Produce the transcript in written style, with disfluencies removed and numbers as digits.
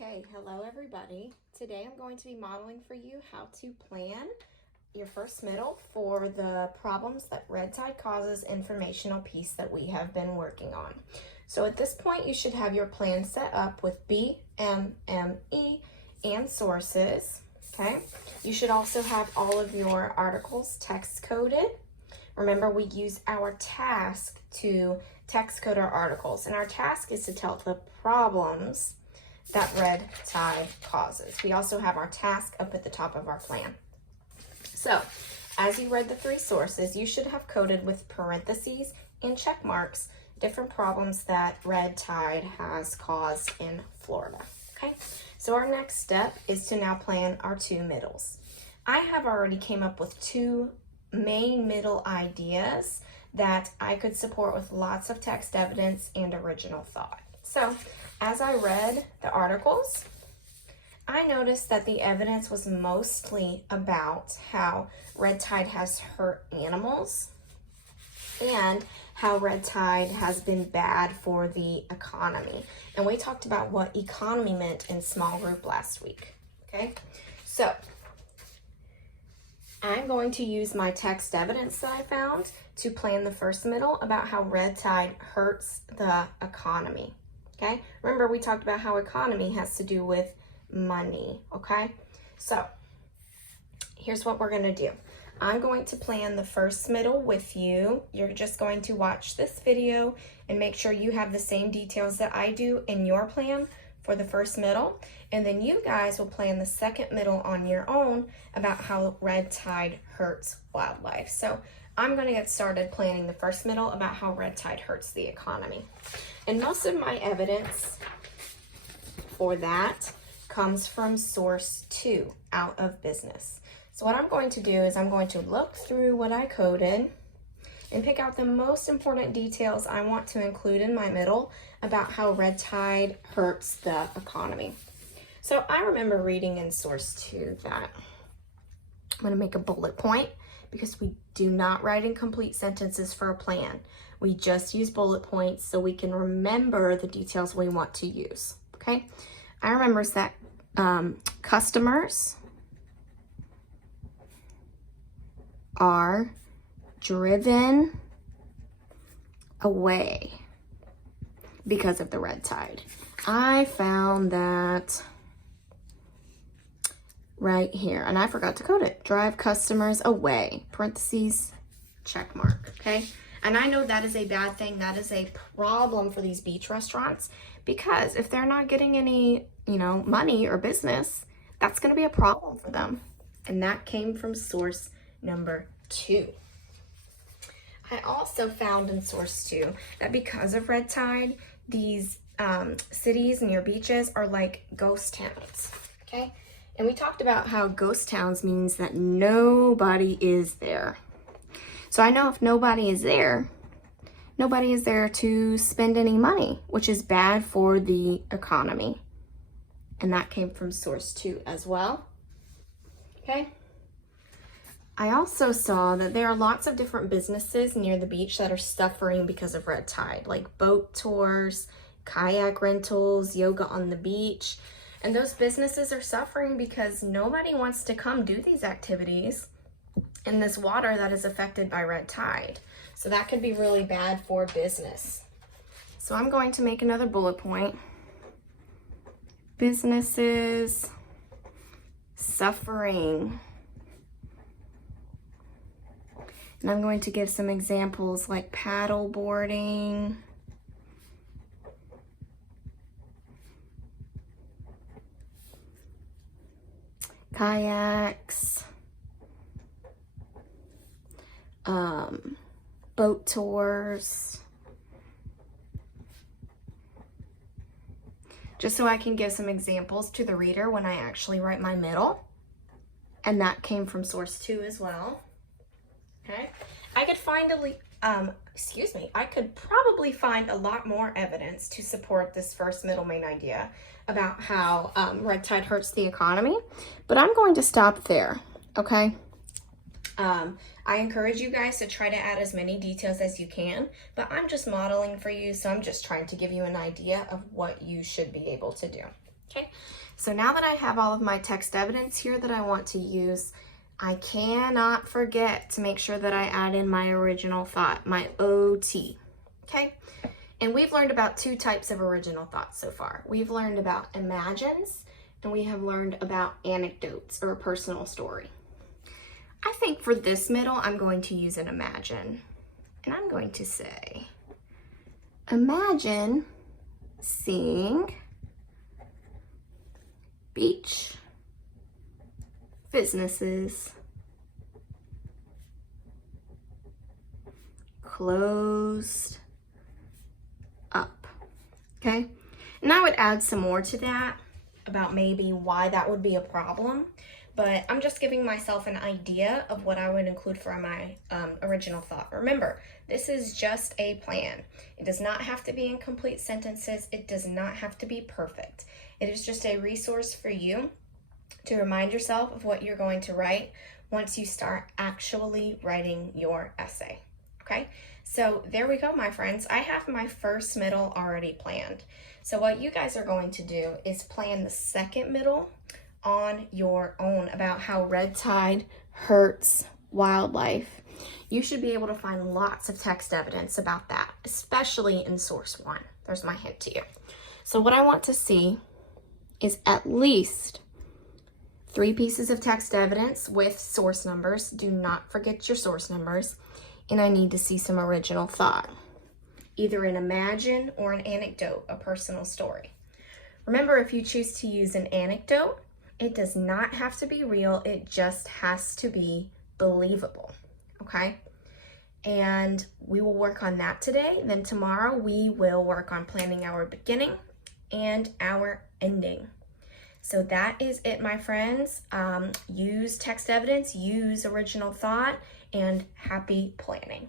Okay, hello everybody. Today I'm going to be modeling for you how to plan your first middle for the problems that red tide causes informational piece that we have been working on. So at this point you should have your plan set up with B, M, M, E, and sources. Okay, you should also have all of your articles text coded. Remember, we use our task to text code our articles, and our task is to tell the problems that red tide causes. We also have our task up at the top of our plan. So as you read the three sources, you should have coded with parentheses and check marks different problems that red tide has caused in Florida. Okay, so our next step is to now plan our two middles. I have already came up with two main middle ideas that I could support with lots of text evidence and original thought. So as I read the articles, I noticed that the evidence was mostly about how red tide has hurt animals and how red tide has been bad for the economy. And we talked about what economy meant in small group last week. Okay, so I'm going to use my text evidence that I found to plan the first middle about how red tide hurts the economy. Okay, remember we talked about how economy has to do with money. Okay, so here's what we're going to do. I'm going to plan the first middle with you. You're just going to watch this video and make sure you have the same details that I do in your plan for the first middle, and then you guys will plan the second middle on your own about how red tide hurts wildlife. So I'm going to get started planning the first middle about how red tide hurts the economy. And most of my evidence for that comes from source 2, out of business. So what I'm going to do is I'm going to look through what I coded and pick out the most important details I want to include in my middle about how red tide hurts the economy. So I remember reading in source 2 that I'm going to make a bullet point because we do not write in complete sentences for a plan. We just use bullet points so we can remember the details we want to use. Okay, I remember that customers are driven away because of the red tide. I found that right here, and I forgot to code it. Drive customers away, parentheses, check mark, okay? And I know that is a bad thing. That is a problem for these beach restaurants, because if they're not getting any, money or business, that's gonna be a problem for them. And that came from source number 2. I also found in source 2 that because of red tide, these cities near beaches are like ghost towns, okay? And we talked about how ghost towns means that nobody is there. So I know if nobody is there to spend any money, which is bad for the economy. And that came from source 2 as well, okay? I also saw that there are lots of different businesses near the beach that are suffering because of red tide, like boat tours, kayak rentals, yoga on the beach. And those businesses are suffering because nobody wants to come do these activities in this water that is affected by red tide. So that could be really bad for business. So I'm going to make another bullet point. Businesses suffering. And I'm going to give some examples like paddle boarding, kayaks, boat tours, just so I can give some examples to the reader when I actually write my middle. And that came from source 2 as well. Okay, I could probably find a lot more evidence to support this first middle main idea about how red tide hurts the economy, but I'm going to stop there, okay? I encourage you guys to try to add as many details as you can, but I'm just modeling for you, so I'm just trying to give you an idea of what you should be able to do, Okay, so now that I have all of my text evidence here that I want to use, I cannot forget to make sure that I add in my original thought, my OT, okay? And we've learned about two types of original thoughts so far. We've learned about imagines, and we have learned about anecdotes or a personal story. I think for this middle, I'm going to use an imagine. And I'm going to say, imagine seeing beach, businesses, closed up, okay? And I would add some more to that about maybe why that would be a problem, but I'm just giving myself an idea of what I would include for my original thought. Remember, this is just a plan. It does not have to be in complete sentences. It does not have to be perfect. It is just a resource for you to remind yourself of what you're going to write once you start actually writing your essay, okay? So there we go, my friends. I have my first middle already planned. So what you guys are going to do is plan the second middle on your own about how red tide hurts wildlife. You should be able to find lots of text evidence about that, especially in source one. There's my hint to you. So what I want to see is at least 3 pieces of text evidence with source numbers. Do not forget your source numbers. And I need to see some original thought, either an imagine or an anecdote, a personal story. Remember, if you choose to use an anecdote, it does not have to be real. It just has to be believable, okay? And we will work on that today. Then tomorrow we will work on planning our beginning and our ending. So that is it, my friends. Use text evidence, use original thought, and happy planning.